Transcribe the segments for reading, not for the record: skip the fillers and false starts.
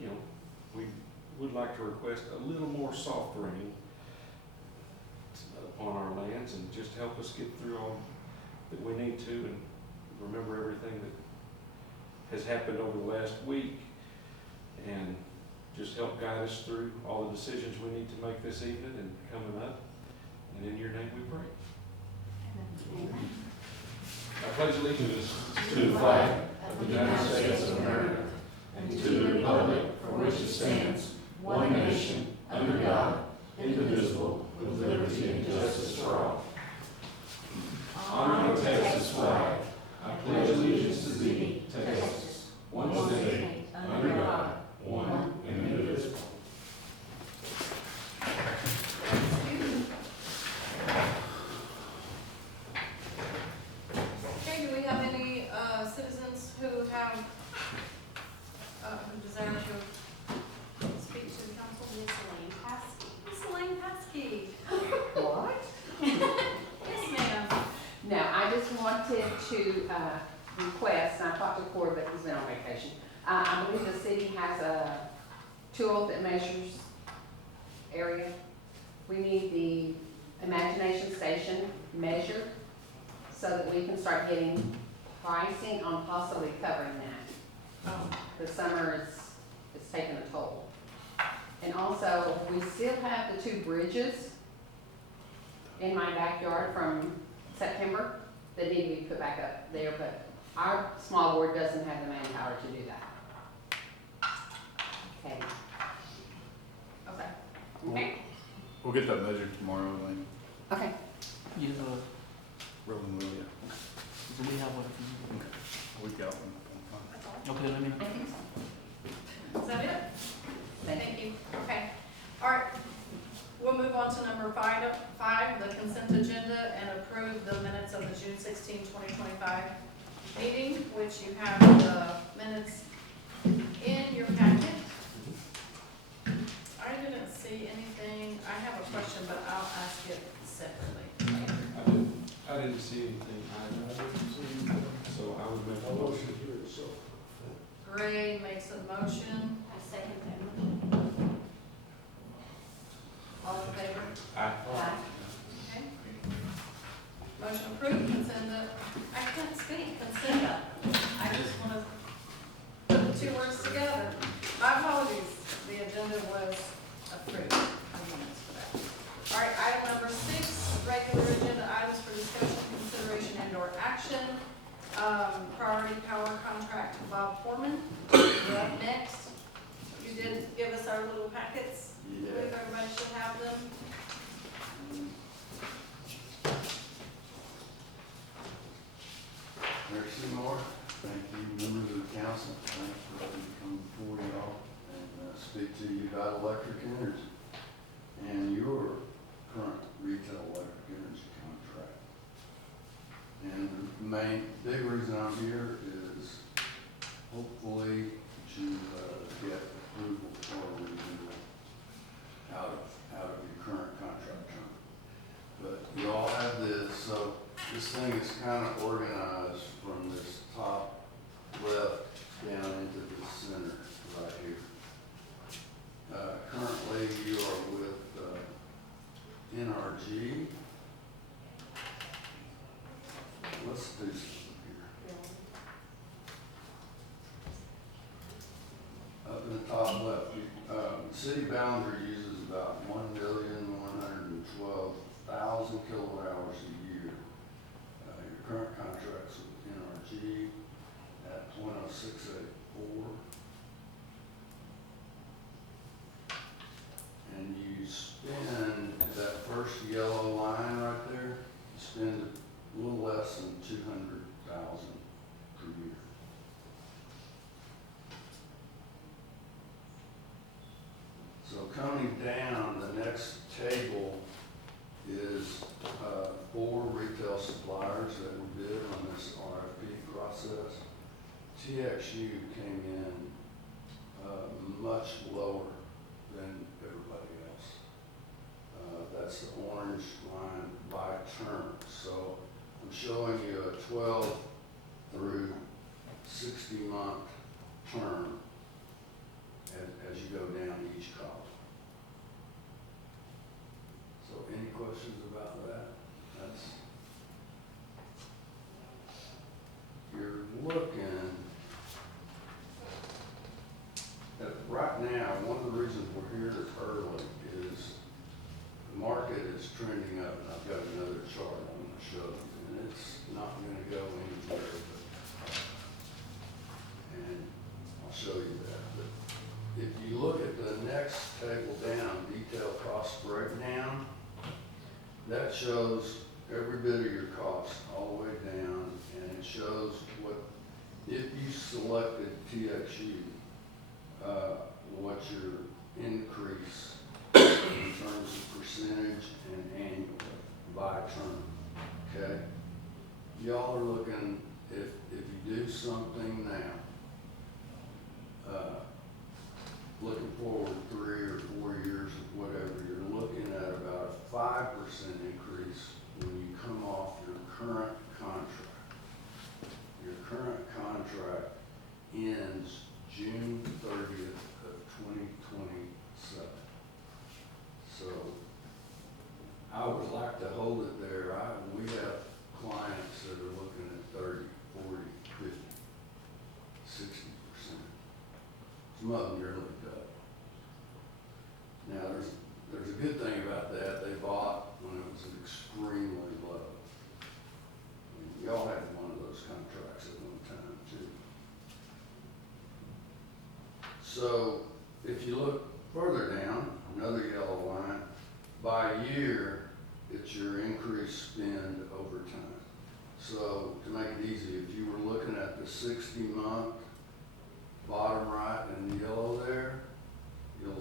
you know, we would like to request a little more soft rain upon our lands and just help us get through all that we need to and remember everything that has happened over the last week and just help guide us through all the decisions we need to make this evening and coming up. And in your name we pray. Amen. I pledge allegiance to the flag of the United States of America and to the republic for which it stands, one nation, under God, indivisible, with liberty and justice for all. Honor the Texas flag. I pledge allegiance to thee, Texas, one state, under God, one and indivisible. Okay, do we have any citizens who have, who desire to speak to the council? Miss Elaine Paskey. What? Yes, ma'am. No, I just wanted to request, and I talked to Corey, but he's been on vacation. I believe the city has a tool that measures area. We need the imagination station measured so that we can start getting pricing on possibly covering that. The summer is taking a toll. And also, we still have the 2 bridges in my backyard from September that need to be put back up there, but our small board doesn't have the manpower to do that. Okay. Okay. Okay? We'll get that measured tomorrow, Elaine. Okay. You Rolling wheel, yeah. do we have one? We got one. Okay, let me. I think so. Is that it? Thank you. Thank you. Okay. All right. We'll move on to number five, the consent agenda, and approve the minutes of the June 16, 2025 meeting, which you have the minutes in your packet. I didn't see anything. I have a question, but I'll ask it separately. I didn't see anything either, so I would make a motion. Gray makes a motion. I second that motion. All in favor? Aye. Okay. Motion approved, consent, I can't speak, consent. I just want to put the 2 words together. My apologies, the agenda was approved. I'm minutes for that. All right, item number 6, regular agenda items for discussion, consideration, and/or action. Priority power contract, Bob Foreman. You're up next. You did give us our little packets. I believe everybody should have them. Mayor Seymour, thank you, members of the council, thanks for letting me come before y'all and speak to you about electric energy and your current retail electric energy contract. And the main, big reason I'm here is hopefully to get approval for a renewal out of your current contract term. But you all have this, so this thing is kind of organized from this top left down into the center right here. Currently, you are with NRG. Let's do something here. Up in the top left, city boundary uses about 1,112,000 kilowatt hours a year. Your current contract's with NRG at 0.0684. And you spend that first yellow line right there, you spend a little less than 200,000 per year. So coming down, the next table is 4 retail suppliers that were bid on this RFP process. TXU came in much lower than everybody else. That's the orange line by term. So I'm showing you a 12 through 60 month term at trending up, and I've got another chart I'm gonna show you, and it's not gonna go anywhere, and I'll show you that, but if you look at the next table down, detail cost breakdown, that shows every bit of your cost all the way down, and it shows what, if you selected TXU, what your increase in terms of percentage and annual by term, okay? Y'all are looking, if you do something now, looking forward 3 or 4 years or whatever, you're looking at about a 5% increase when you come off your current contract. Your current contract ends June 30th of 2027. So I would like to hold it there. We have clients that are looking at 30, 40, 50, 60%. Some of them nearly double. Now, there's a good thing about that. They bought when it was extremely low. And y'all had one of those contracts at one time too. So if you look further down, another yellow line, by year, it's your increased spend over time. So to make it easy, if you were looking at the 60-month, bottom right in the yellow there, we'll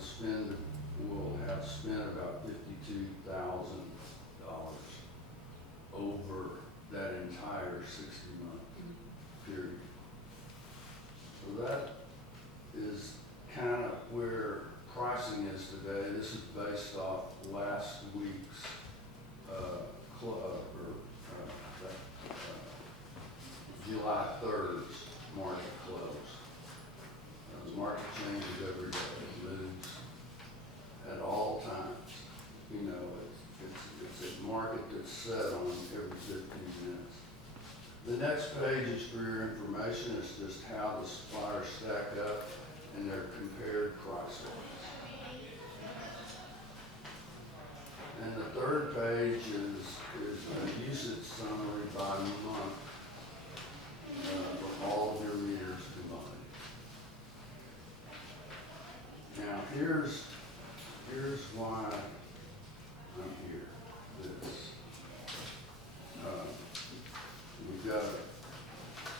have spent about $52,000 over that entire 60-month period. So that is kind of where pricing is today. This is based off last week's July 3rd's market close. The market changes every day, it moves at all times. You know, it's a market that's set on every 15 minutes. The next page is for your information. It's just how the suppliers stack up and their compared prices. And the third page is a usage summary by month for all of your meters combined. Now here's why I'm here. We've got a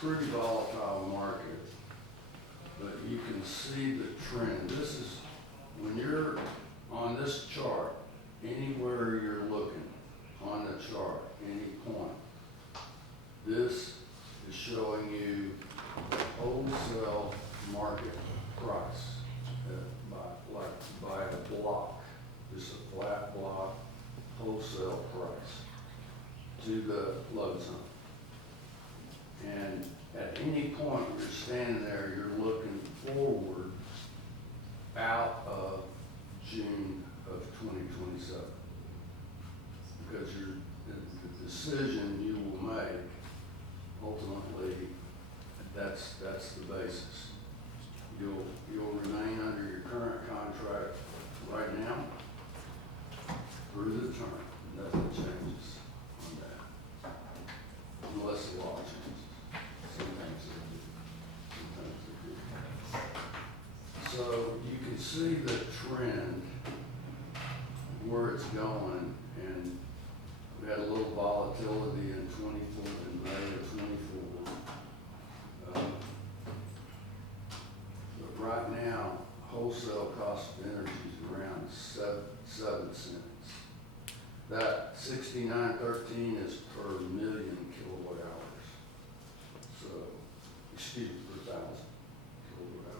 pretty volatile market, but you can see the trend. This is, when you're on this chart, anywhere you're looking on the chart, any point, this is showing you the wholesale market price by a block, just a flat block wholesale price to the load zone. And at any point you're standing there, you're looking forward out of June of 2027. Because the decision you will make, ultimately, that's the basis. You'll remain under your current contract right now through the term. Nothing changes on that, unless the law changes. Sometimes it do. So you can see the trend, where it's going, and we had a little volatility in 24, in May of 24. But right now, wholesale cost of energy is around 7 cents. That 69.13 is per million kilowatt hours. So, excuse me, per 1,000 kilowatt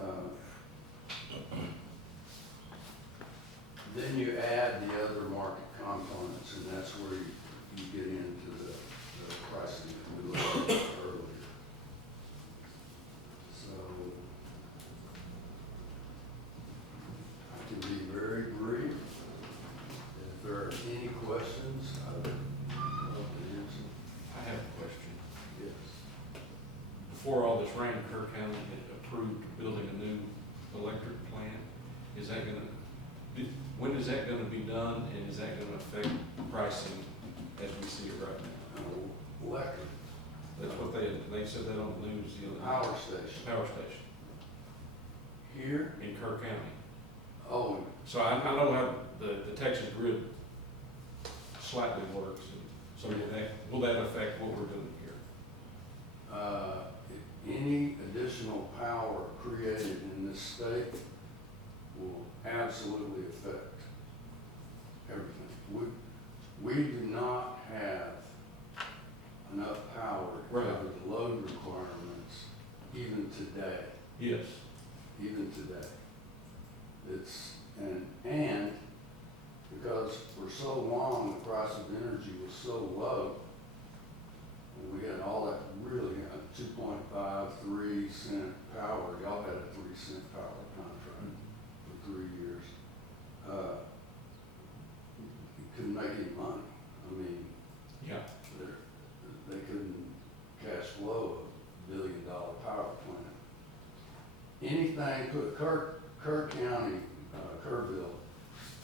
hours. Then you add the other market components, and that's where you get into the pricing that we looked at earlier. So I can be very brief. If there are any questions, I would love to answer. I have a question. Yes. Before all this ran, Kerr County had approved building a new electric plant. Is that gonna, When is that gonna be done, and is that gonna affect pricing as we see it right now? Electric That's what they said that on the news the other power night. station. Power station Here, in Kerr County. oh, So I know how the Texas grid slightly works, and so will that affect what we're doing here? any additional power created in this state will absolutely affect everything. We do not have enough power to Right. cover the load requirements even today. Yes. Even today. It's, and because for so long, the price of energy was so low, and we had all that really, 2.5, 3 cent power, y'all had a 3 cent power contract for 3 years. You couldn't make any money. I mean, Yeah. they couldn't cash flow a $1 billion power plant. Anything, put Kerr County, Kerrville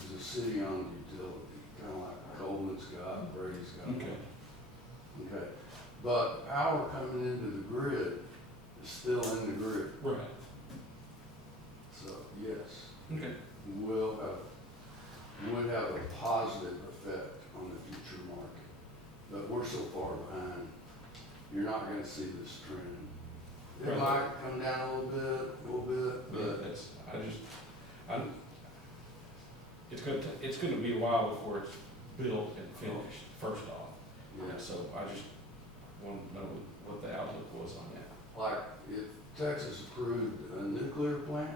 is a city-owned utility, kind of like Coleman's got, and Brady's got. Okay. Okay, but power coming into the grid is still in the grid, Right. so yes, Okay. would have a positive effect on the future market. But we're so far behind, you're not gonna see this trend. It Right. might come down a little bit, But but it's gonna be a while before it's built and finished, first off. yeah. So I just want to know what the outlook was on that. Like if Texas approved a nuclear plant,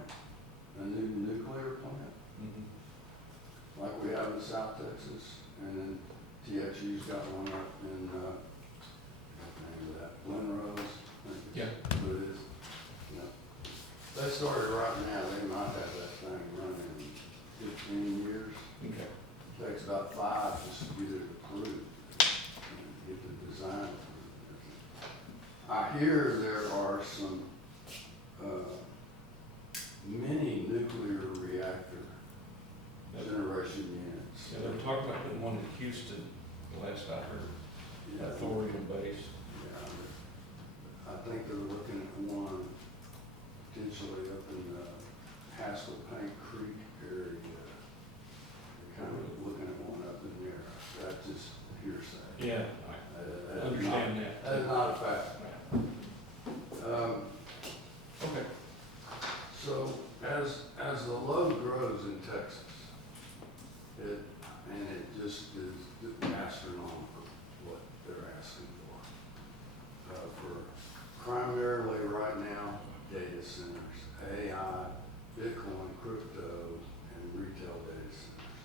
a new nuclear plant, like we have in South Texas, and then TXU's got one up in, what's the name of that, Glenrose? I think Yeah. it's what it is. Yeah. They started right now, they might have that thing running in 15 years. Okay. Takes about 5 just to get it approved, and get the design approved. I hear there are some, mini nuclear reactor generation units. Yeah, they were talking about putting one in Houston, the last I heard, Yeah. thorium based. Yeah, I think they're looking at one potentially up in the Haskell Paint Creek area. They're kind of looking at one up in there. That's just hearsay. Yeah, That I is understand not- that. That is not a fact. Okay. So as the load grows in Texas, it just is astronomical what they're asking for primarily right now, data centers, AI, Bitcoin, crypto, and retail data centers.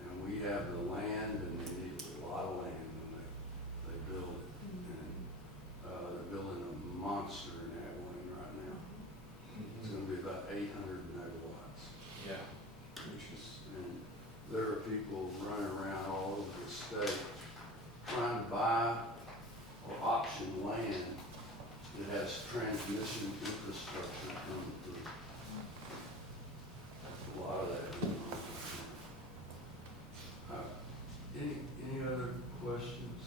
And we have the land, and they need a lot of land when they build it. And they're building a monster in Abilene right now. It's gonna be about 800 megawatts. Yeah, which is, And there are people running around all over the state trying to buy or option land that has transmission infrastructure coming through. A lot of that is going on. Any other questions?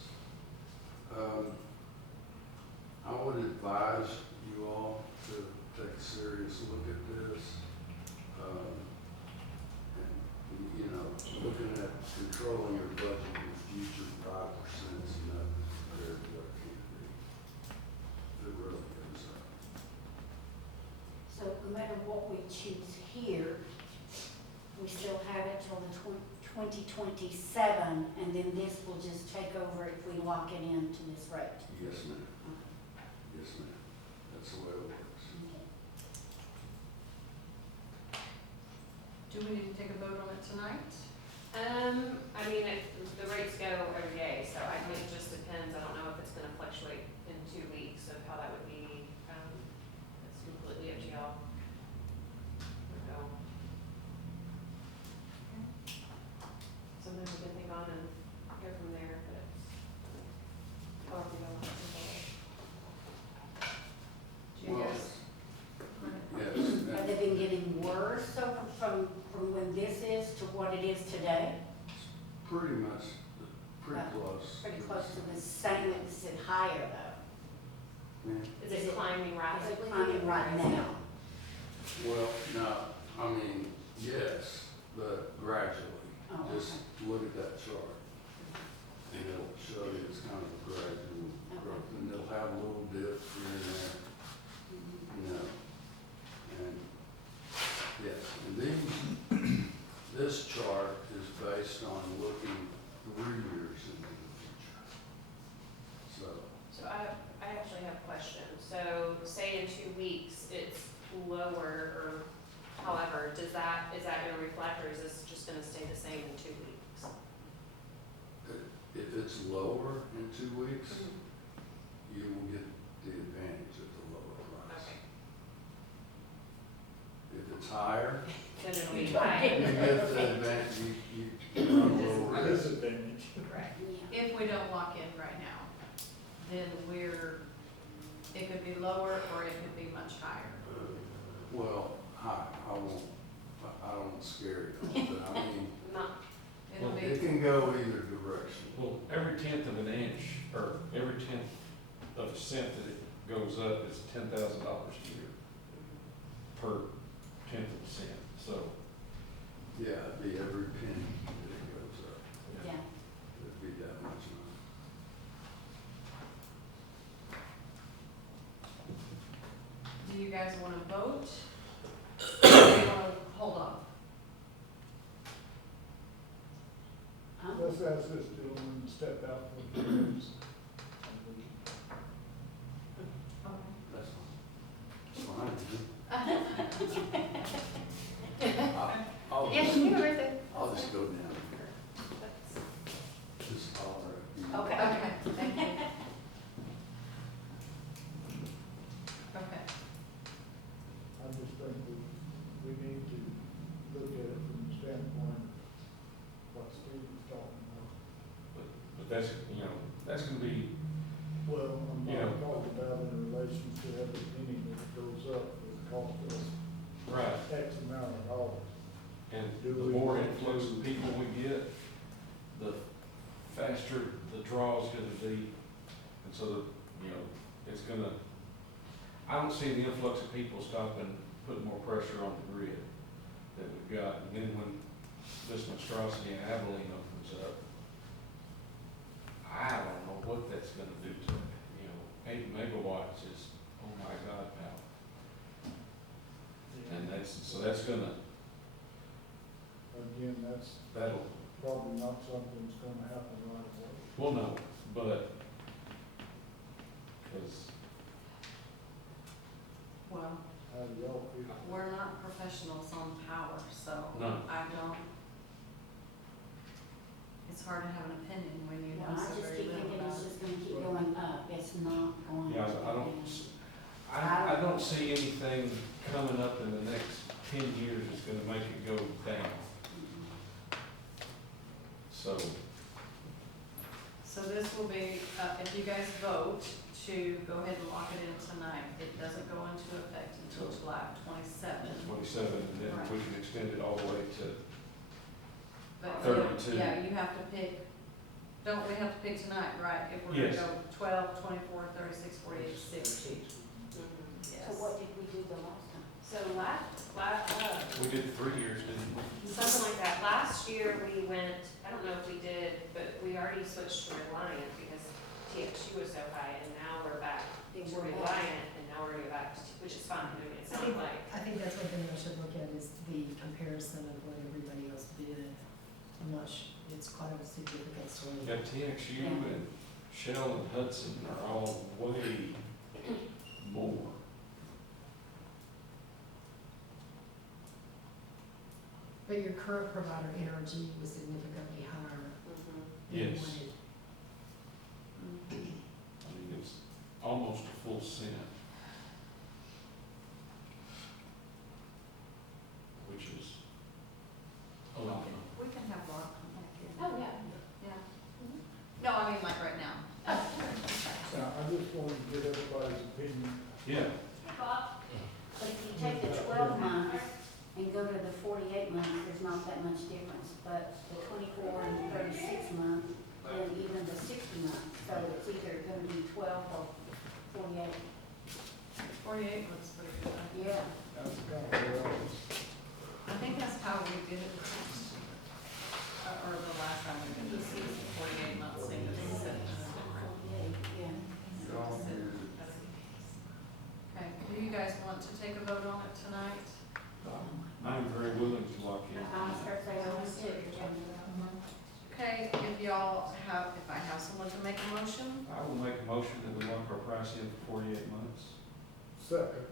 I would advise you all to take a serious look at this. And, you know, looking at controlling your budget in the future, 5% is nothing compared to what it can be. It really goes up. So no matter what we choose here, we still have it till the 2027, and then this will just take over if we lock it into this rate. Yes, ma'am. Yes, ma'am. That's the way it works. Do we need to take a vote on it tonight? I mean, the rates go every day, so I think it just depends. I don't know if it's gonna fluctuate in 2 weeks of how that would be. It's completely up to y'all. So, something we can think on and go from there, but it's, however you want to do it. Do you guys? Yes. Have they been getting worse over from when this is to what it is today? Pretty much, pretty close. Pretty close to the same, is it higher though? Yeah. Is it climbing rapidly? Is it climbing right now? Well, no, I mean, yes, but gradually. Oh, Just look at that chart. And it'll show you it's kind of a gradual growth, and they'll have little dips here and there, you know. And, yes, and these, this chart is based on looking 3 years into the future. So I actually have a question. So say in 2 weeks, it's lower or however, is that gonna reflect or is this just gonna stay the same in 2 weeks? If it's lower in 2 weeks, you will get the advantage of the lower price. Okay. If it's higher, Then it'll be you high. get the advantage, you run a little risk. Disadvantage. Right. Yeah. If we don't lock in right now, then it could be lower or it could be much higher. Well, I don't scare you, but I mean, Not, It'll be, it can go either direction. Well, every 1/10 of an inch, or every 1/10 of a cent that it goes up is $10,000 a year per 1/10 of a cent, so. Yeah, it'd be every penny that it goes up, Yeah. it'd be that much money. do you guys wanna vote? Or do you wanna hold on? Let's ask this gentleman to step out for a few minutes. That's fine. It's fine. I'll Yes, just, you were there. I'll just go down here, just holler at you. Okay. Okay, thank you. Okay, I just think we need to look at it from the standpoint of what Steve was talking about. But that's, that's gonna be, Well, I'm Yeah. not talking about in relation to every penny that goes up, it costs us right, X amount of dollars. and Do the we more want influx to- of people we get, the faster the draw's gonna be. And so, it's gonna, I don't see the influx of people stopping, putting more pressure on the grid that we've got. And then when this monstrosity in Abilene opens up, I don't know what that's gonna do to it. 8 megawatts is, oh my God, power. And that's gonna, Again, that'll, probably not something that's gonna happen right away. well, no, but, because, well, How do y'all feel? we're not professionals on power, so no, I don't, it's hard to have an opinion when you Yeah, know I so just very keep little thinking about it's it. just gonna keep going up, it's not going to. yeah, go I don't, down. I don't see anything coming up in the next 10 years that's gonna make it go down. So, So this will be, if you guys vote to go ahead and lock it in tonight, it doesn't go into effect until July 27. 27, and then we can extend it all the way to, But 32. yeah, you have to pick, don't we have to pick tonight, right? If we're Yes. gonna go 12, 24, 36, 48, 60. So Yes. what did we do the last time? So we did 3 years, didn't we? something like that. Last year we went, I don't know if we did, but we already switched to Reliant because TXU was so high and now we're back to Reliant and now we're going back to, which is fine. I mean, it's not like, I think that's one thing we should look at is the comparison of what everybody else did. I'm not it's quite a significant swing. Yeah, TXU and Shell and Hudson are all way more. But your current provider, NRG, was significantly higher than Yes. what it. I mean, it's almost a full cent. Which is a lot. We can have Laura come back in. Oh, yeah. Yeah. No, I mean like right now. Now, I just wanted to get everybody's opinion. Yeah, But if you take the 12 months and go to the 48 months, there's not that much difference So it's either gonna be 12 or 48. 48 looks pretty good. Yeah. That's kind of well. I think that's how we did it, or the last time we did this, it was 48 months, same as the 7 different. 48, yeah. You all here. Okay, do you guys want to take a vote on it tonight? I'm very willing to lock in. I start saying, I was sick. Okay, if y'all have, if I have someone to make a motion, I will make a motion that we lock our price in for 48 months. Second.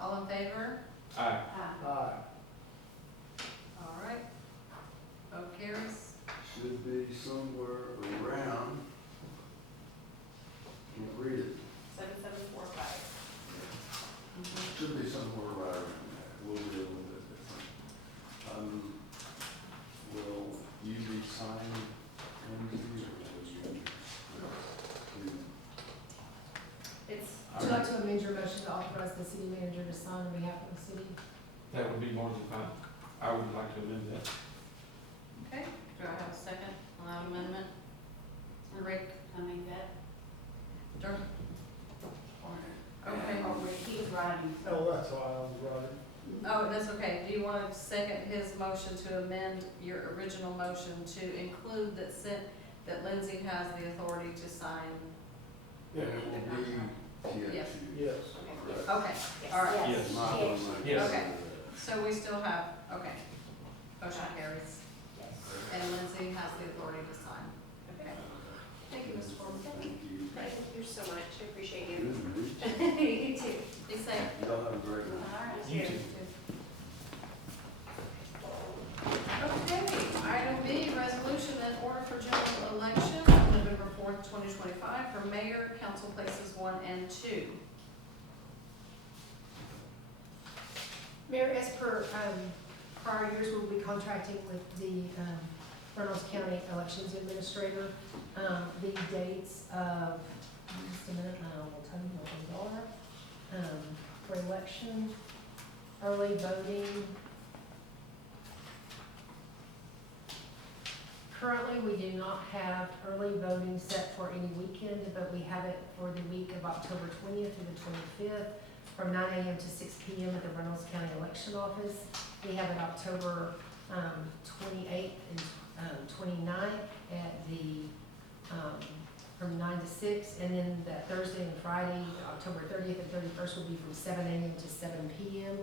all in favor? Aye. Aye. All right. Vote carries. Should be somewhere around, can't read it, 7745. should be somewhere right around there, we'll be a little bit different. Will you be signing Lindsay, or will you? It's, Would you like to amend your motion to authorize the city manager to sign on behalf of the city? That would be more than fine. I would like to amend that. okay, do I have a second on that amendment? Rick? I mean, that, Durham? Okay. or he was writing. Oh, that's why I was right. Oh, that's okay. Do you want to second his motion to amend your original motion to include that Lindsay has the authority to sign? And it will be Yes. TXU. Yes. Correct. Okay, all right. Yes. Not gonna make Yes. Okay. it. So we still have, okay. Motion carries. Yes. And Lindsay has the authority to sign. Okay. Thank you, Mr. Foreman. Thank you. Thank you so much, I appreciate you. Good to meet you. You too. Be safe. Y'all have a great All night. right. You too. Okay, item B, resolution and order for general election on November 4th, 2025 for mayor, council places 1 and 2. Mayor, as per prior years, we'll be contracting with the Reynolds County Elections Administrator. The dates of, just a minute, I will tell you what they are. For election, early voting. Currently, we do not have early voting set for any weekend, but we have it for the week of October 20th through the 25th, from 9 a.m. to 6 p.m. at the Reynolds County Election Office. We have it October 28th and 29th at the, from 9 to 6, and then that Thursday and Friday, October 30th and 31st will be from 7 a.m. to 7 p.m.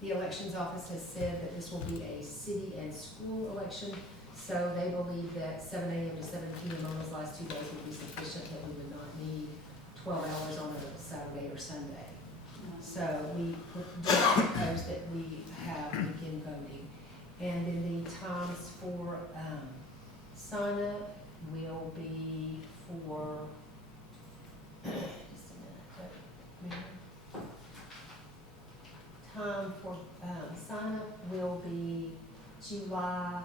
The Elections Office has said that this will be a city and school election, so they believe that 7 a.m. to 7 p.m. on those last 2 days would be sufficient, that we would not need 12 hours on a Saturday or Sunday. So we propose that we have begin voting. And then the times for sign up will be for, just a minute, time for sign up will be July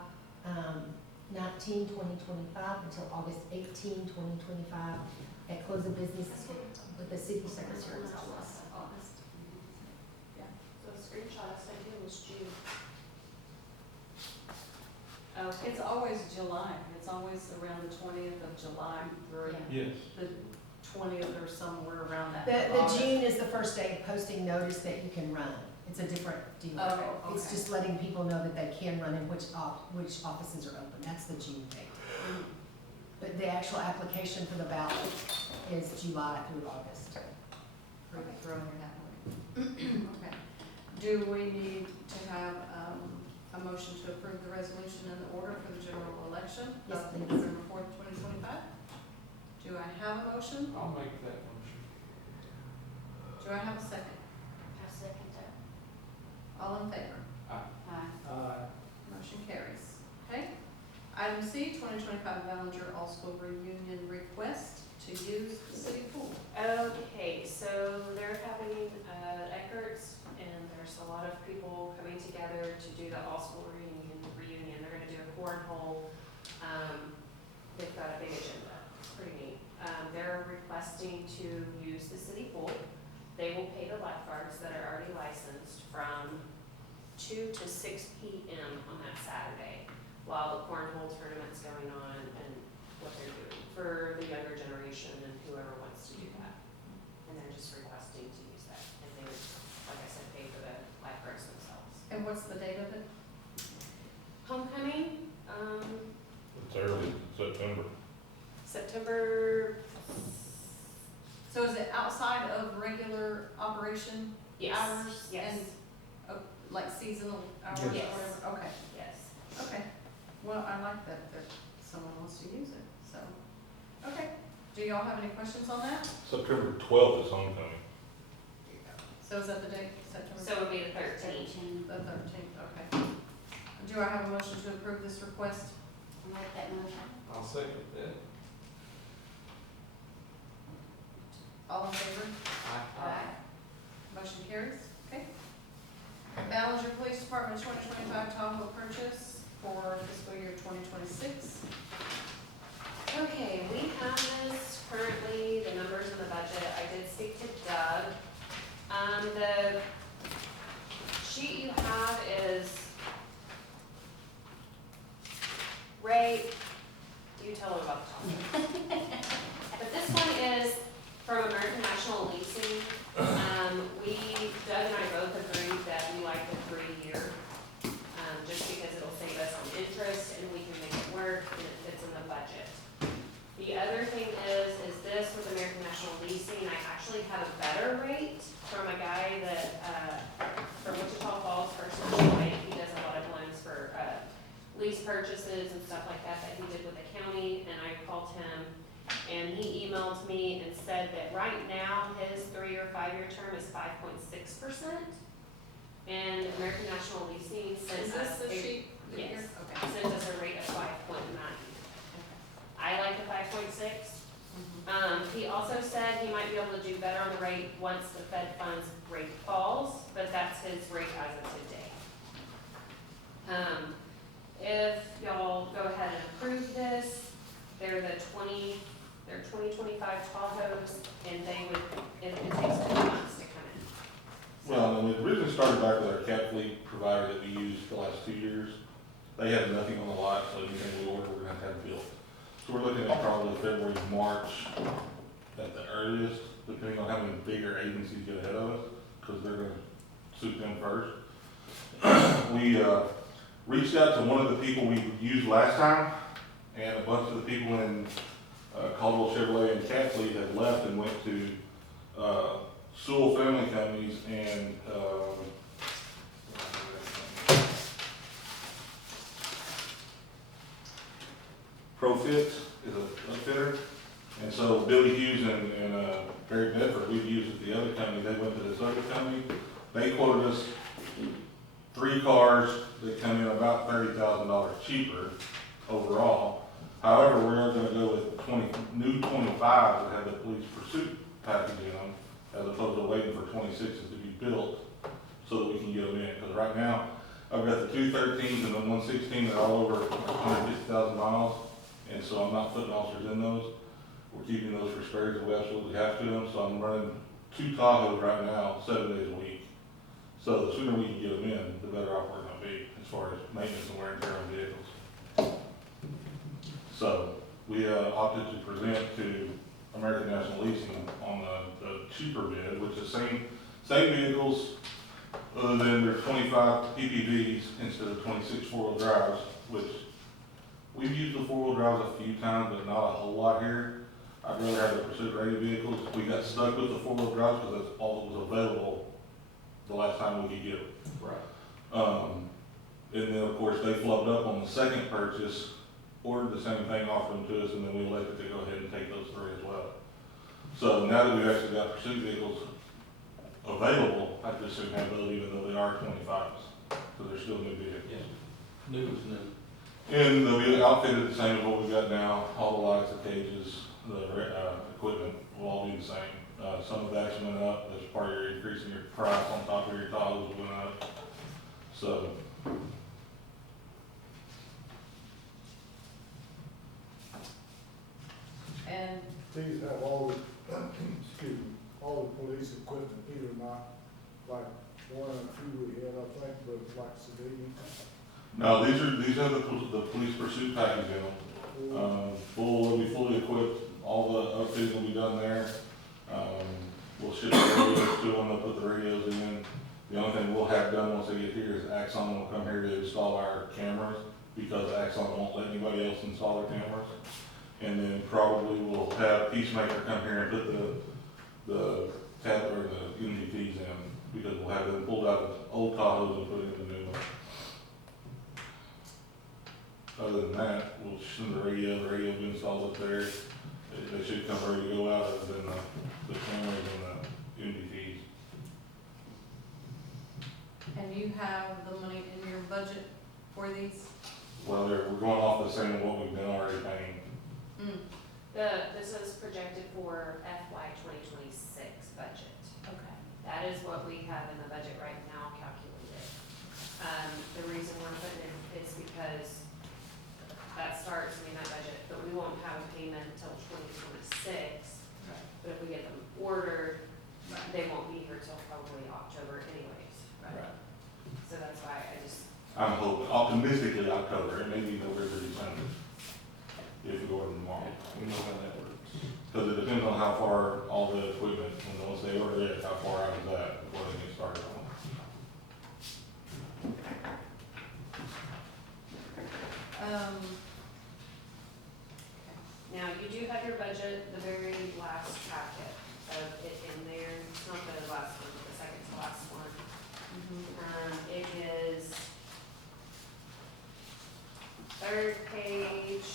19, 2025 until August 18, 2025 at close of business with the city secretary's office. So the screenshot I sent you was June. It's always July. It's always around the 20th of July through Yes. the 20th or somewhere around that. The August. June is the first day of posting notice that you can run. It's a different deal. Oh, It's okay. just letting people know that they can run and which offices are open. That's the June date. But the actual application for the ballot is July through August. Throwing it that way. Okay. Do we need to have a motion to approve the resolution and the order for the general election Yes, of please. November 4th, 2025? Do I have a motion? I'll make that motion. Do I have a second? I second that. All in favor? Aye. Motion carries. Okay. Item C, 2025 Ballinger All-School Reunion Request to use the city pool. Okay, so they're having Eckert's, and there's a lot of people coming together to do the all-school reunion. They're gonna do a cornhole. They've got a big agenda. It's pretty neat. They're requesting to use the city pool. They will pay the lifeguards that are already licensed from 2 to 6 p.m. on that Saturday while the cornhole tournament's going on and what they're doing for the younger generation and whoever wants to do that. And they're just requesting to use that, and they would, like I said, pay for the lifeguards themselves. And what's the date of it? Homecoming, It's early September. September, So is it outside of regular operation yes, hours? yes, And, like seasonal hours or Yes. whatever? Okay, yes. okay. Well, I like that someone wants to use it, so. Okay, do y'all have any questions on that? September 12th is homecoming. So is that the date, September? So it would be the 13th. The 13th, okay. Do I have a motion to approve this request? I'll make that motion. I'll second that. All in favor? Motion carries, okay. Ballinger Police Department 2025 Tahoe purchase for fiscal year 2026. Okay, we have this currently, the numbers in the budget, I did speak to Doug. The sheet you have is, Ray, you tell them about the top. But this one is from American National Leasing. Doug and I both agreed that we like the 3-year, just because it'll save us on interest and we can make it work and it fits in the budget. The other thing is this with American National Leasing, I actually had a better rate from a guy that, from Wichita Falls First National Bank. He does a lot of loans for, lease purchases and stuff like that he did with the county, and I called him, and he emailed me and said that right now, his 3 or 5 year term is 5.6%, and American National Leasing Is sends this us the a, sheet? that yes. you're- Okay. sends us a rate of 5.9. I like the 5.6. He also said he might be able to do better on the rate once the Fed funds rate falls, but that's his rate as of today. If y'all go ahead and approve this, they're 2025 Tahoes, and they would, it takes 2 months to come in. Well, and we originally started back with our cat fleet provider that we used the last 2 years. They had nothing on the lot, so anything we order, we're gonna have to built. So we're looking at probably February, March at the earliest, depending on how many bigger agencies get ahead of us, because they're gonna suit them first. We, reached out to one of the people we used last time, and a bunch of the people in Caldwell Chevrolet and Cat Fleet had left and went to Sewell Family Companies and ProFit is a fitter. And so Billy Hughes and Barry Bedford, we've used at the other company, they went to this other company. They quoted us 3 cars that come in about $30,000 cheaper overall. However, we're gonna go with new 25s that have the police pursuit package in them, as opposed to waiting for 26s to be built so that we can get them in. Because right now, I've got the 213s and the 116 that are all over 150,000 miles, and so I'm not putting officers in those. We're keeping those for spares if we absolutely have to them, so I'm running 2 Tahoes right now, 7 days a week. So the sooner we can get them in, the better off we're gonna be as far as maintenance and wear and tear on vehicles. So we opted to present to American National Leasing on the cheaper bid, which is same vehicles, other than there's 25 PPVs instead of 26 4-wheel drives, which we've used the 4-wheel drives a few times, but not a whole lot here. I'd rather have the pursuit rated vehicles. We got stuck with the 4-wheel drives because that's all that was available the last time we could get it. Right. And then, of course, they flubbed up on the second purchase, ordered the same thing, offered them to us, and then we elected to go ahead and take those 3 as well. So now that we've actually got pursuit vehicles available, I just assume have those even though they are 25s, because they're still new vehicles. Yeah. New is new. And they'll be outfitted the same as what we've got now, all the lights, the cages, the equipment will all be the same. Some of actually went up, as part of your increasing your price on top of your Tahoes went up. So, And These have all the, excuse me, all the police equipment, these are not like 1 or 2 we had, I think, but like civilian. no, these are the police pursuit package in them. full. It'll be fully equipped, all the updates will be done there. We'll ship the radios to them, they'll put the radios in. The only thing we'll have done once they get here is Axon will come here to install our cameras, because Axon won't let anybody else install their cameras. And then probably we'll have Peacemaker come here and put the tab, or the NGTs in, because we'll have them pulled out of old Tahoes and put in the new one. Other than that, we'll send the radio will be installed up there. They should come ready to go out, other than the cameras and the NGTs. And you have the money in your budget for these? Well, we're going off the same what we've been already paying. This is projected for FY 2026 budget. Okay. That is what we have in the budget right now calculated. The reason we're putting it is because that starts in that budget, but we won't have a payment until 2026. Right. But if we get them ordered, Right. they won't be here till probably October anyways. Right. So that's why I'm hoping, optimistically October, it may be November, December, if you order them tomorrow. We know how that works. Because it depends on how far all the equipment, and once they order it, how far out is that before they get started on it. Now, you do have your budget, the very last packet of it in there. It's not the last one, but the second to last one. It is third page.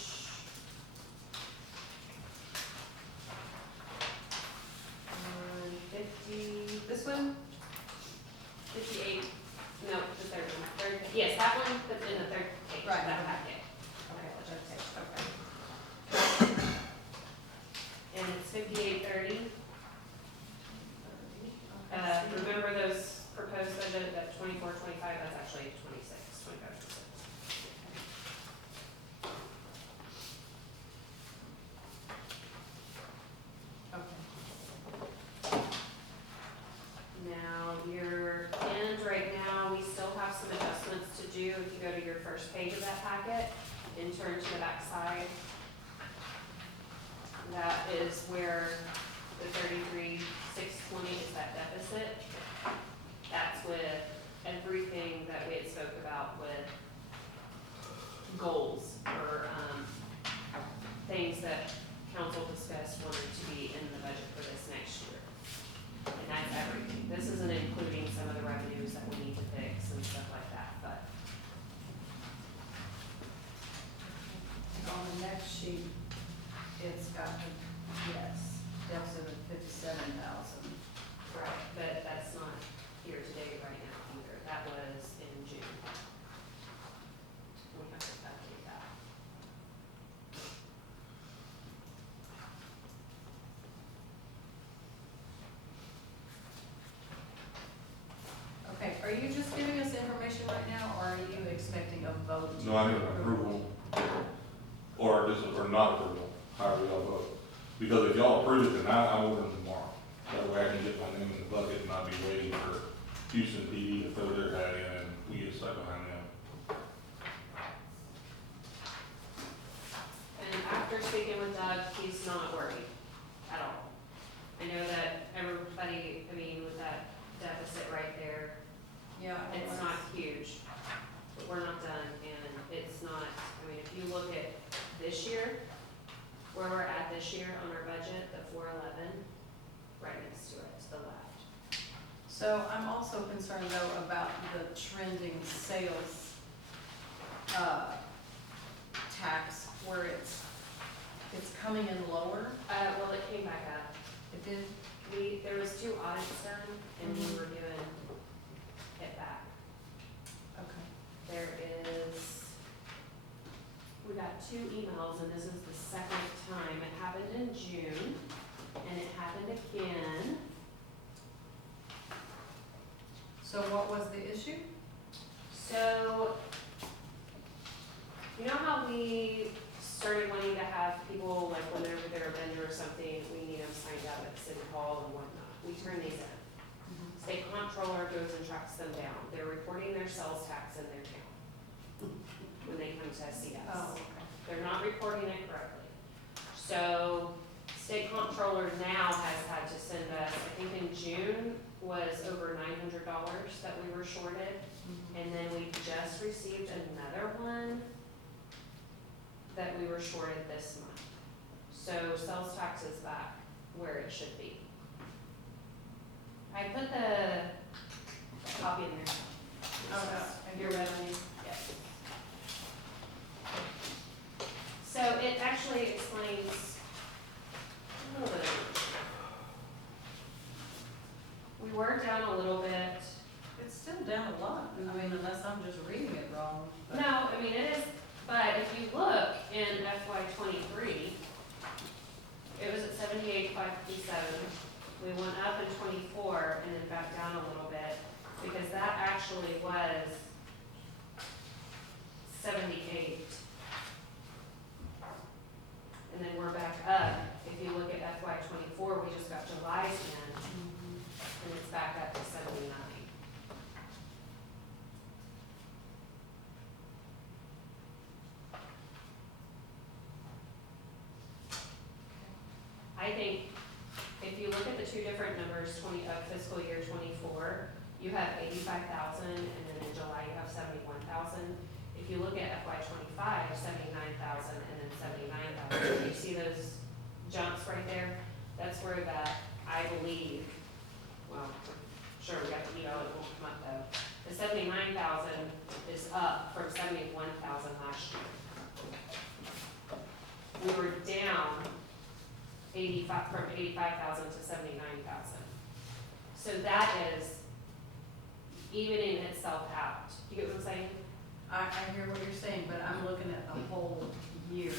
On 50, this one? 58, no, the third one, yes, that one, but in the third page of Right. that packet. Okay, okay. And it's 5830. Remember those proposed budget of 24, 25, that's actually 26, 25, 26. Okay. Now, your end right now, we still have some adjustments to do. If you go to your first page of that packet and turn to the back side, that is where the 33,620 is that deficit. That's with everything that we had spoke about with goals or things that council discussed wanted to be in the budget for this next year. And that's everything. This isn't including some of the revenues that we need to fix and stuff like that, but On the next sheet, it's got the, yes, deficit of 57,000. right, but that's not here today right now either. That was in June. We have to update that. Okay, are you just giving us information right now, or are you expecting a vote? No, I need approval, or not approval, however y'all vote. Because if y'all approve it tonight, I'm ordering tomorrow. That way I can get my name in the bucket and not be waiting for Houston PD to throw their hat in and we get stuck behind them. And after speaking with Doug, he's not worried at all. I know that everybody, I mean, with that deficit right there, Yeah. it's not huge, but we're not done, and it's not, I mean, if you look at this year, where we're at this year on our budget, the 411, right next to it, to the left. So I'm also concerned though about the trending sales, tax, where it's coming in lower. Well, it came back up. It did? There was 2 audits done, and we were given it back. Okay. There is, we got 2 emails, and this is the second time. It happened in June, and it happened again. So what was the issue? So, you know how we started wanting to have people, like whenever they're a vendor or something, we need them signed out at City Hall and whatnot. We turn these in. State comptroller goes and tracks them down. They're reporting their sales tax in their town when they come to SCS. Oh, okay. They're not recording it correctly. So state comptroller now has had to send us, I think in June was over $900 that we were shorted. And then we just received another one that we were shorted this month. So sales tax is back where it should be. I put the copy in there. Oh, no. And your revenue, yes. So it actually explains a little bit. We were down a little bit. It's still down a lot, I mean, unless I'm just reading it wrong. but- No, I mean, it is, but if you look in FY '23, it was at 78,557. We went up in '24 and then back down a little bit, because that actually was 78. And then we're back up. If you look at FY '24, we just got July's in, and it's back up to 79. I think if you look at the two different numbers, fiscal year '24, you have 85,000, and then in July you have 71,000. If you look at FY '25, 79,000, and then 79,000, you see those jumps right there? That's where that, I believe, well, sure, we got the email, it won't come up though. The 79,000 is up from 71,000 last year. We were down from 85,000 to 79,000. So that is evening itself out. You get what I'm saying? I hear what you're saying, but I'm looking at the whole year.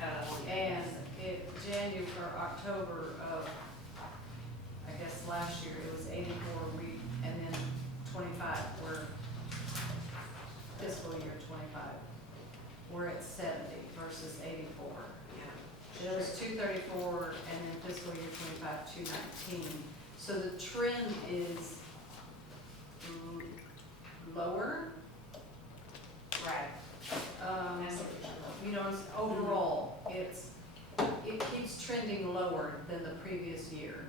And And January or October of, I guess last year, it was 84, and then 25, we're fiscal year 25. We're at 70 versus 84. It was 234, and then fiscal year 25, 219. So the trend is lower. right. That's what you're saying. You know, overall, it keeps trending lower than the previous year.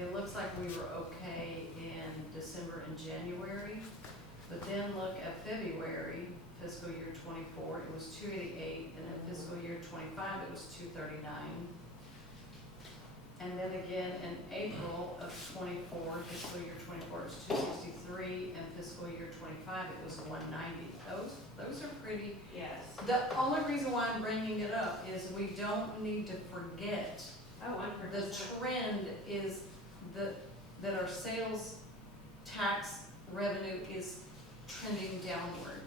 It looks like we were okay in December and January, but then look at February, fiscal year 24, it was 288, and then fiscal year 25, it was 239. And then again in April of 24, fiscal year 24, it was 263, and fiscal year 25, it was 190. Those are pretty. Yes. The only reason why I'm bringing it up is we don't need to forget Oh, the trend is that our sales tax revenue is trending downward.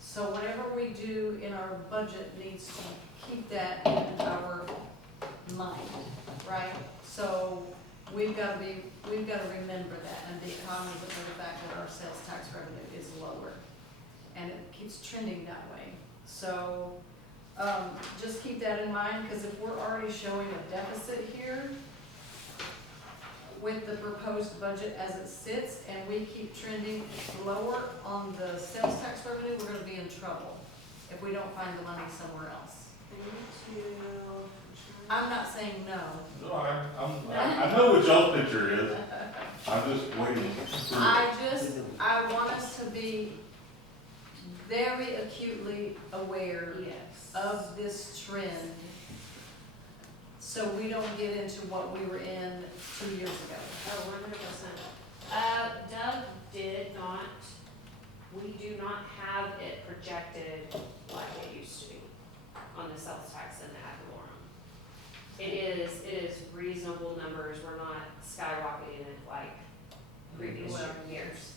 So whatever we do in our budget needs to keep that in our mind, right? So we've got to remember that and be cognizant of the fact that our sales tax revenue is lower. And it keeps trending that way. So, just keep that in mind, because if we're already showing a deficit here with the proposed budget as it sits, and we keep trending lower on the sales tax revenue, we're gonna be in trouble if we don't find the money somewhere else. I'm not saying no. No, I know what y'all picture is. I'm just waiting for. I want us to be very acutely aware Yes. of this trend, so we don't get into what we were in 2 years ago. Oh, 100%. Doug did not, we do not have it projected like it used to be on the sales tax and the ad valorem. It is reasonable numbers, we're not skyrocketing it like previous Well, years.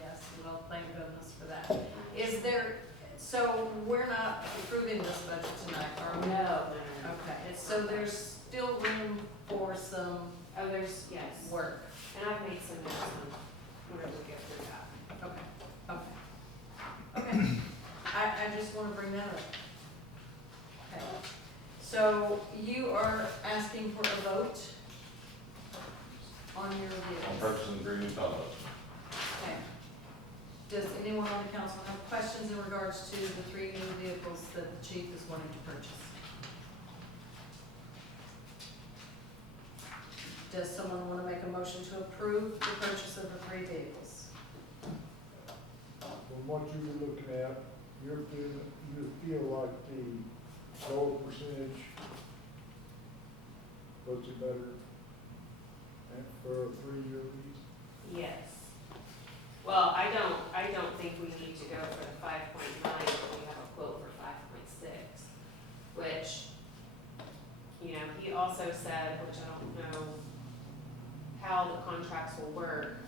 Yes, well, thank goodness for that. Is there, so we're not approving this budget tonight, are we? No. Okay, so there's still room for some Oh, there's, yes, work. and I've made some notes on where we get through that. Okay. I just wanna bring that up. Okay, so you are asking for a vote on your On vehicles? purchasing agreement, Okay. Does anyone on the council have questions in regards to the 3 new vehicles that the chief is wanting to purchase. Does someone want to make a motion to approve the purchase of the 3 vehicles? From what you were looking at, you feel like the lower percentage puts it better and for a 3-year lease? Yes. Well, I don't think we need to go for the 5.9, but we have a quote for 5.6, which, you know, he also said, which I don't know how the contracts will work,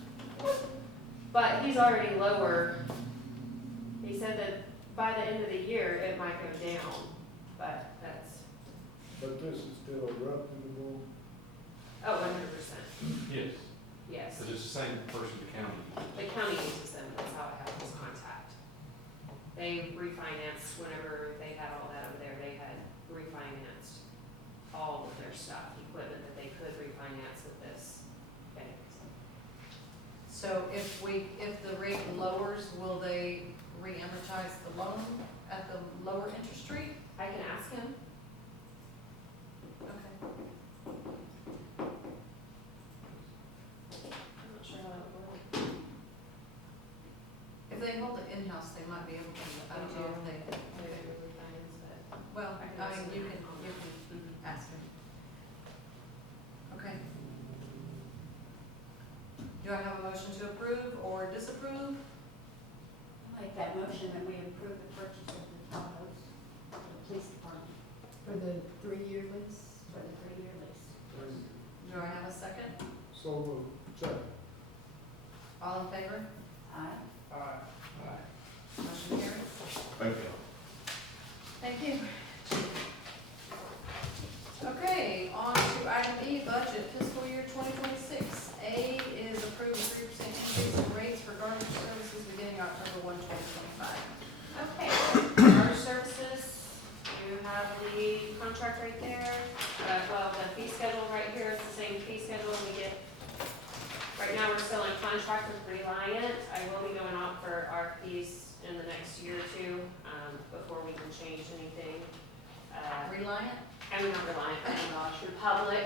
but he's already lower. He said that by the end of the year, it might go down, but that's, But this is still a reputable, oh, 100%, Yes, yes. because it's the same person the county uses. The county uses them, that's how I have his contact. They refinanced whenever they had all that over there, they had refinanced all of their stuff, equipment that they could refinance with this bank. So if the rate lowers, will they re-amortize the loan at the lower interest rate? I can ask him. Okay. I'm not sure how that would work. If they hold it in-house, they might be able to, I don't know if they, They would refinance, but well, I can I ask mean, you them. can ask him. Okay. Do I have a motion to approve or disapprove? I'll make that motion that we approve the purchase of the Tahoes for the police department For the 3-year lease? for the 3-year lease. Do I have a second? so moved. Second. All in favor? Aye. Aye. Motion carries. Thank you. Thank you. Okay, on to item E, budget fiscal year 2026. A is approved 3% increase in rates for garbage services beginning October 1, 2025. Okay, garbage services, you have the contract right there. Well, the fee schedule right here is the same fee schedule we get. Right now, we're still in contract with Reliant. I will be going out for RFPs in the next year or two, before we can change anything. Reliant? I mean, not Reliant, oh my gosh, Republic.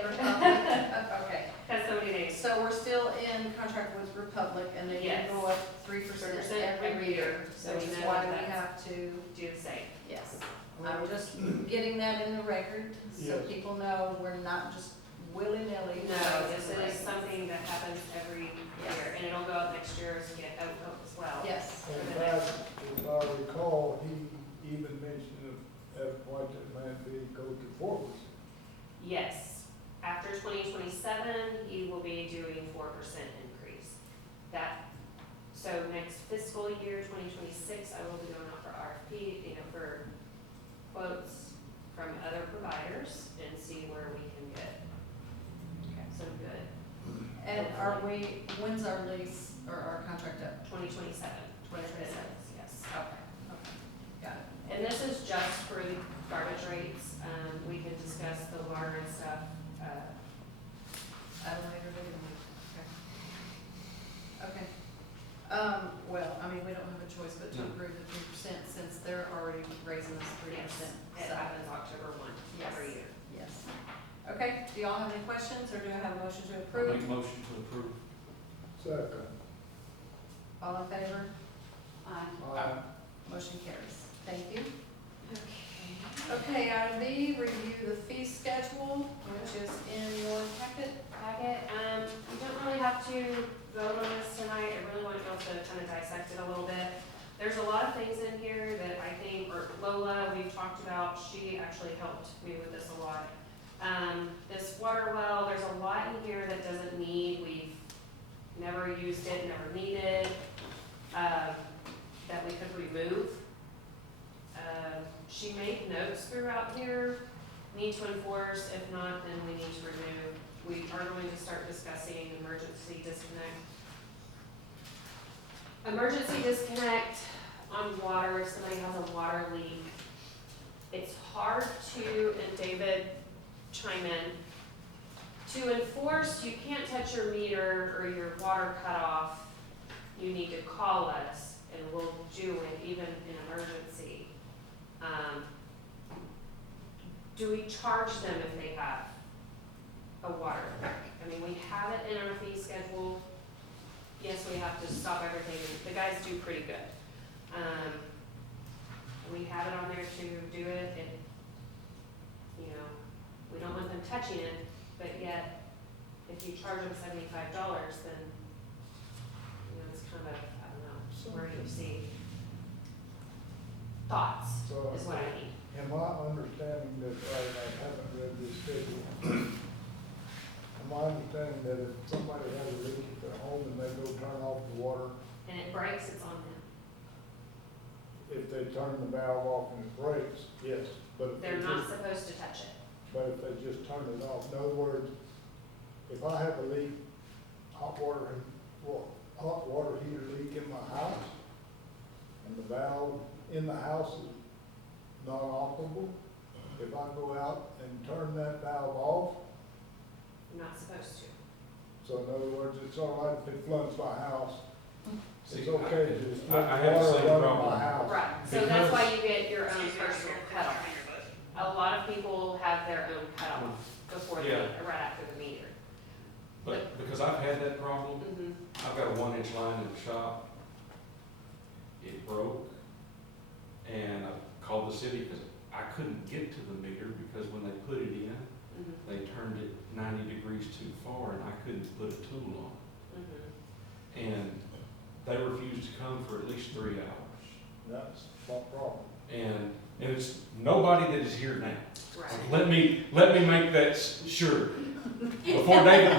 Okay, Has so many names. so we're still in contract with Republic and they Yes. can go up 3% 3% every year. So we that's know why that we that's- have to, Do the same. yes. I'm just getting that in the record so Yes. people know we're not just willy-nilly. No, raising this the is rates. something that happens every year, and it'll go up next year as we get out as well. Yes. In fact, if I recall, he even mentioned at a point that might be go to 4%. Yes, after 2027, he will be doing 4% increase. So next fiscal year, 2026, I will be going out for RFP, for quotes from other providers and see where we can get some good. And when's our lease or our contract up? 2027. 2027. Yes. Okay, got it. And this is just for the garbage rates. We can discuss the water and stuff. At a later date. Okay. Well, I mean, we don't have a choice but to No. approve the 3% since they're already raising us 3%. It So, happens October 1 every Yes. year. yes. Okay, do y'all have any questions or do I have a motion to I'll approve? make a motion to approve. Second. All in favor? Aye. Motion carries. Thank you. Okay, item B, review the fee schedule, which is in your packet. We don't really have to vote on this tonight. I really want y'all to kind of dissect it a little bit. There's a lot of things in here that I think, or Lola, we've talked about, she actually helped me with this a lot. This water well, there's a lot in here that doesn't need, we've never used it, never needed, that we could remove. She made notes throughout here, need to enforce, if not, then we need to remove. We are going to start discussing emergency disconnect. Emergency disconnect on water, if somebody has a water leak. It's hard to, and David chime in, to enforce, you can't touch your meter or your water cut off. You need to call us and we'll do it even in emergency. do we charge them if they have a water leak? I mean, we have it in our fee schedule. Yes, we have to stop everything. The guys do pretty good. We have it on there to do it, and, you know, we don't want them touching it, but yet, if you charge them $75, then, you know, it's kind of, I don't know, where do you see? Thoughts So, is what I need. am I understanding this right? I haven't read this schedule. Am I understanding that if somebody has a leak at their home and they go turn off the water, And it breaks, it's on them. if they turn the valve off and it breaks, yes, but if they They're not just, supposed to touch it. but if they just turn it off, in other words, if I have a leak, hot water heater leak in my house, and the valve in the house is non-operable, if I go out and turn that valve off, You're not supposed to. so in other words, it's all right if it floods my house, See, it's okay to just I let the have the water same run in problem. my house. Right, so that's why you get your own personal cutoff. A lot of people have their own cutoff before they, Yeah. right after the meter. But because I've had that problem, Mhm. I've got a 1-inch line in the shop. It broke, and I called the city because I couldn't get to the meter because when they put it in, Mhm. they turned it 90 degrees too far, and I couldn't put a tool on. Mhm. And they refused to come for at least 3 hours. That's my problem. And it's nobody that is here now. Right. Let me make that sure. Before David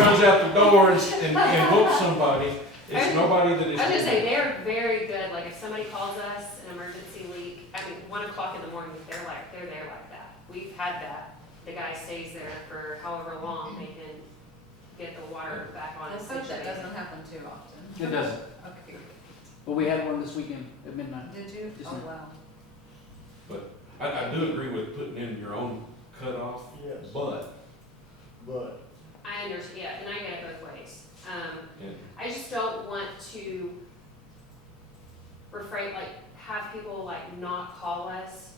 runs out the door and whoops somebody, it's nobody that is I was here. gonna say, they're very good, like if somebody calls us, an emergency leak, I mean, 1 o'clock in the morning, they're there like that. We've had that, the guy stays there for however long, they can get the water back on. Let's hope that doesn't happen too often. It doesn't. Okay, But we had one this weekend at midnight. did you? Yes, Oh, ma'am. wow. I do agree with putting in your own cutoff, Yes, but, I understand, yeah, and I get it both ways. yeah, I just don't want to refrain, like, have people like not call us,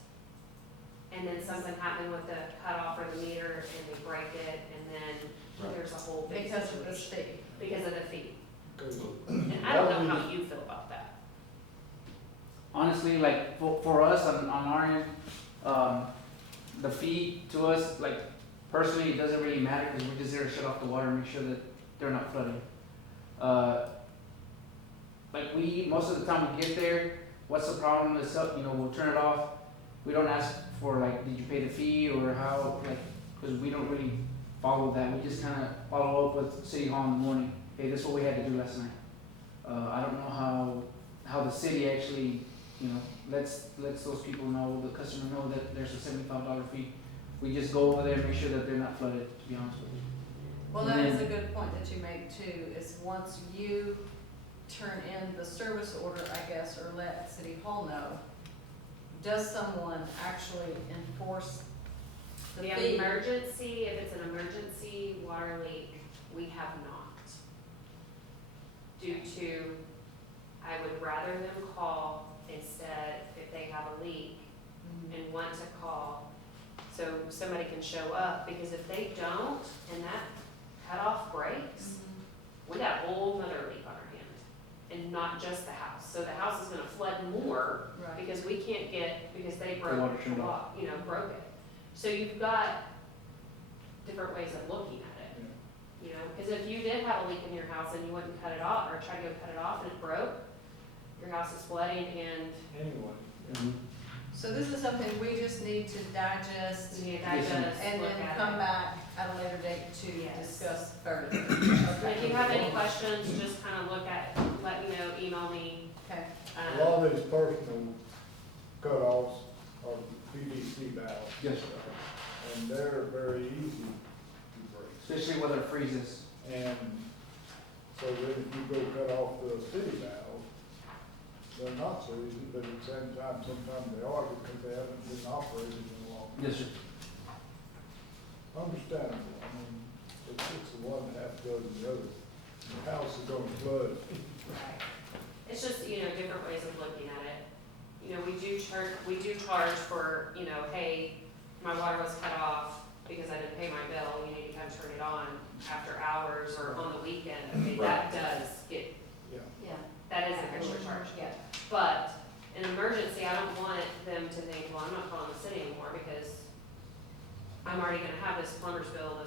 and then something happen with the cutoff or the meter, and they break it, and then Right. there's a whole big Because of the situation. state. Because of the fee. because And I don't know how you feel about that. Honestly, like for us on our end, the fee to us, like personally, it doesn't really matter because we're just there to shut off the water and make sure that they're not flooding. Like most of the time we get there, what's the problem? It's up, we'll turn it off. We don't ask for like, did you pay the fee or how, like, because we don't really follow that. We just kind of follow up with City Hall in the morning. Hey, this is what we had to do last night. I don't know how the city actually, lets those people know, the customer know that there's a $75 fee. We just go over there and make sure that they're not flooded, to be honest with you. Well, And that is then- a good point that you make too, is once you turn in the service order, I guess, or let City Hall know, does someone actually enforce the The fee? emergency, if it's an emergency water leak, we have not. Due to, I would rather them call instead if they have a leak Mhm. and want to call, so somebody can show up, because if they don't, and that cutoff breaks, we got a whole nother leak on our hand, and not just the house. So the house is gonna flood more, Right. because we can't because they The water broke, turned off. broke it. So you've got different ways of looking at it, because if you did have a leak in your house and you wouldn't cut it off, or try to go cut it off and it broke, your house is flooding and anyway, So this is something we just need to digest you need to Yes, ma'am. digest, and look then at come it. back at a later date to Yes. discuss further. And if you have any questions, just kind of let me know, email me. Okay, a lot of these personal cutoffs are PVC valves. Yes. And they're very easy to break. Especially when it freezes. And so then if you go cut off the city valve, they're not so easy, but at the same time, sometimes they are because they haven't been operated in a long time. Yes, sir. Understandable, I mean, it's the one half dozen the other. The house is gonna flood. Right. It's just, different ways of looking at it. We do charge for, hey, my water was cut off because I didn't pay my bill, you need to come turn it on after hours or on the weekend, okay, that does get, Yeah. Yeah. that is an extra charge. Yeah. But in an emergency, I don't want them to think, well, I'm not calling the city anymore because I'm already gonna have this plumber's bill, this